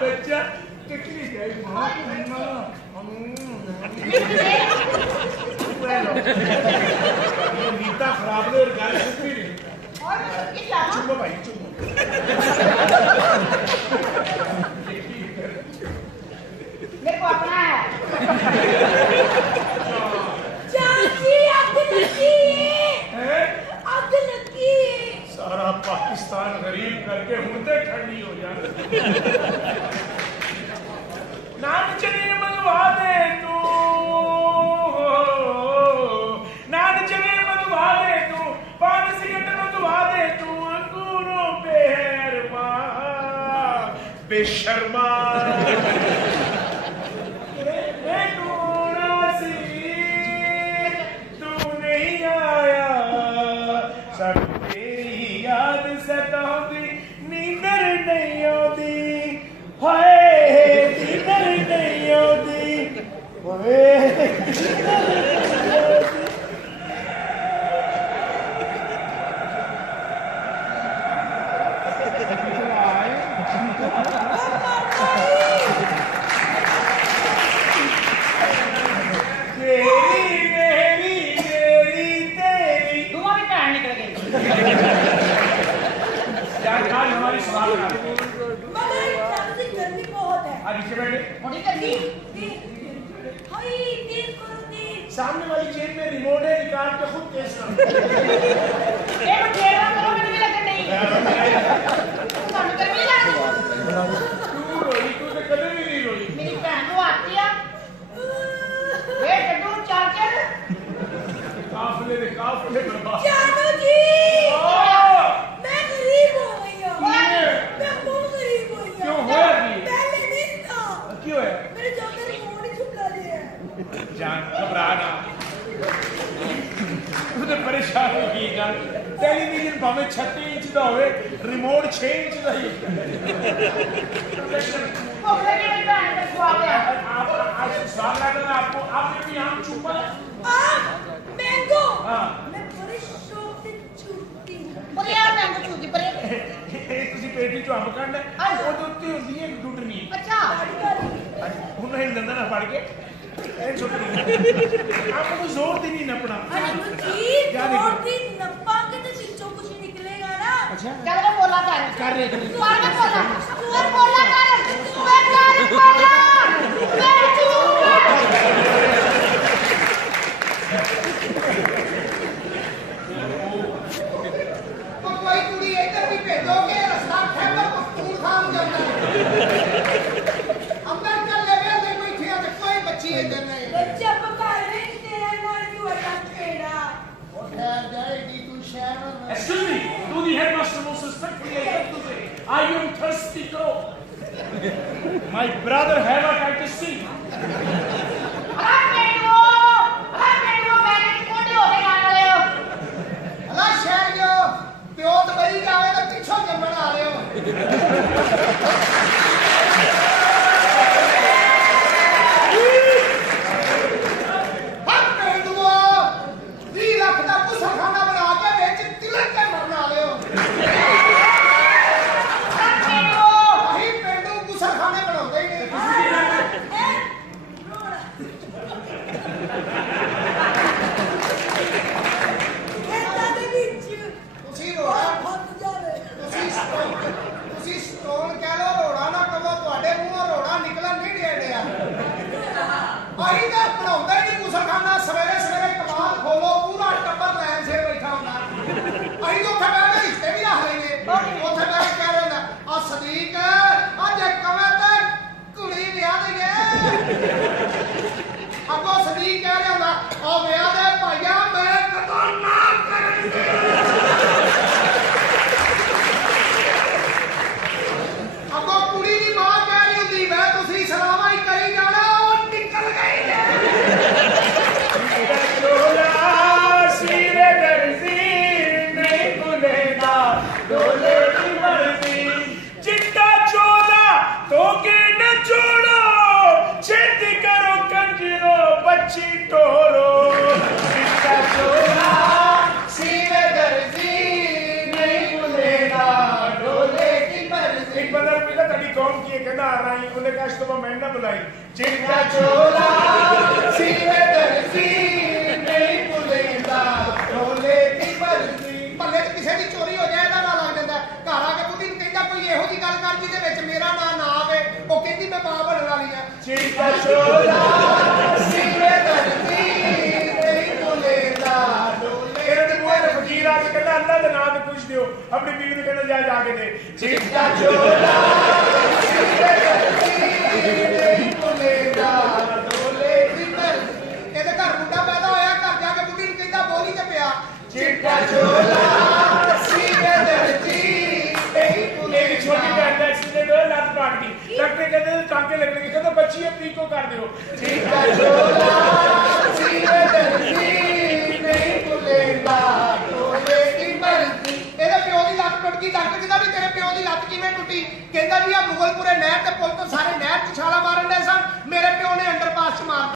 बच्चा कितनी गई नीता खराब ने और गाल कुछ नहीं चुप भाई चुप मेरे को अपना है सारा पाकिस्तान गरीब करके हुंदे ठंडी हो जाए नाम चले मनवा दे तू नाम चले मनवा दे तू पान सिगरेट मनवा दे तू अंगूरों पे हैरमा बेशर्मा तू नहीं आया सब याद सताउंदी नींदर नहीं आउंदी हाय नींदर नहीं आउंदी ओए सामने वाली जेब में रिमोट है निकाल के खुद तेज करो तू तो कभी भी नहीं रोई मेरी भैन को आती है वे कड्डू चार्जर काफले बर्बाद जानू जी मैं गरीब हो गई हूं मैं बहुत गरीब हो गई हूं क्यों होया की पहले नहीं था क्यों है मेरे जाकर रिमोट ही चुका लिया जान घबराना तू तो परेशान हो गई यार टेलीविजन भावे 36 इंच का होवे रिमोट 6 इंच का ही भोले की मेरी भैन का स्वाद है आप आज स्वाद लगा आपको आपने भी आम चूपा मैंगो हां मैं बड़े शौक से चूपती हूं पर यार मैंगो चूती पर ਤੁਸੀਂ ਪੇਟੀ ਚੋਂ ਅੰਬ ਕੱਢ ਉਹਦੇ ਉੱਤੇ ਹੁੰਦੀ ਹੈ ਟੁੱਟਣੀ अच्छा ਹੁਣ ਨਹੀਂ ਦੰਦਾਂ ਨਾਲ ਫੜ ਕੇ ਇਹ ਛੁੱਟਣੀ ਆਪ ਨੂੰ ਜ਼ੋਰ ਦੀ ਨਹੀਂ ਨੱਪਣਾ जानू जी और दिन नपाके तो पिछों कुछ निकलेगा ना ਅੱਛਾ चल के बोला कर ਕਰ ਰਹੇ तू और मत बोला तू और बोला कर तू और बोला मैं चूक कोई कुड़ी इधर भी भेजोगे रास्ता खैबर पख्तूनख्वा में जाना अंदर चल ले दे कोई थी तो कोई बच्ची इधर नहीं बच्चा पका रहे तेरा नाल क्यों अटक पेड़ा खैर जाएगी तू शहर में Excuse me, do the headmaster most respectfully I have to say, I am thirsty crow. My brother have a right to sing. मैंने कोटे होते गाना ले हो अल्लाह शहर जो प्यो तो बड़ी जावे तो पीछे जमण आ रहे हो हम पेंडुआ 20 लाख का गुस्साखाना बना के बेच तिलक के मरने वाले हो वही पेंडू गुस्साखाने बनाते ही नहीं ਤੁਸੀਂ ਰੋਣਾ ਤੁਸੀਂ ਸਟੋਨ ਕਹਿ ਲੋ ਕੇ ਕਹਿੰਦਾ ਆ ਰਹੀ ਉਹਨੇ ਕਹਾ ਤੋਂ ਮੈਂ ਨਾ ਬੁਲਾਈ ਚਿੱਟਾ ਚੋਲਾ ਸੀਨੇ ਦਰਦੀ ਨਹੀਂ ਭੁੱਲਦਾ ਢੋਲੇ ਦੀ ਵਰਦੀ ਭੱਲੇ ਚ ਕਿਸੇ ਦੀ ਚੋਰੀ ਹੋ ਜਾਏ ਇਹਦਾ ਨਾਂ ਲੱਗ ਜਾਂਦਾ ਘਰ ਆ ਕੇ ਬੁੱਢੀ ਨੂੰ ਕਹਿੰਦਾ ਕੋਈ ਇਹੋ ਜੀ ਗੱਲ ਕਰ ਜਿਹਦੇ ਵਿੱਚ ਮੇਰਾ ਨਾਂ ਨਾ ਆਵੇ ਉਹ ਕਹਿੰਦੀ ਮੈਂ ਮਾਂ ਬਣਨ ਵਾਲੀ ਆ ਚਿੱਟਾ ਚੋਲਾ ਸੀਨੇ ਦਰਦੀ ਨਹੀਂ ਭੁੱਲਦਾ ਢੋਲੇ ਇਹਦੇ ਮੂਹਰੇ ਫਕੀਰ ਆ ਕੇ ਕਹਿੰਦਾ ਅੱਲਾ ਦੇ ਨਾਮ ਤੇ ਪੁੱਛ ਦਿਓ ਆਪਣੀ ਬੀਵੀ ਨੂੰ ਕਹਿੰਦਾ ਜਾ ਕੇ ਦੇ ਚਿੱਟਾ ਚੋਲਾ ਸੀਨੇ ਦਰਦੀ ਨਹੀਂ ਭੁੱਲਦਾ ਢੋਲੇ ਦੀ ਵਰਦੀ ਇਹਦੇ ਘਰ ਮੁੰਡਾ ਪੈਦਾ ਹੋਇਆ ਘਰ ਜਾ ਕੇ ਬੁੱਢੀ ਨੂੰ ਕਹਿੰਦਾ ਬੋਲੀ ਤੇ ਪਿਆ ਚਿੱਟਾ ਚੋਲਾ ਸੀਨੇ ਦਰਦੀ ਨਹੀਂ ਮੇਰੀ ਛੋਟੀ ਭੈਣ ਦਾ ਐਕਸੀਡੈਂਟ ਹੋਇਆ ਲੱਤ ਪਾਟ ਗਈ ਡਾਕਟਰ ਕਹਿੰਦੇ ਟਾਂਕੇ ਲੱਗਣਗੇ ਕਹਿੰਦਾ ਬੱਚੀ ਆਪਣੀ ਕੋ ਕਰ ਦਿਓ ਚਿੱਟਾ ਚੋਲਾ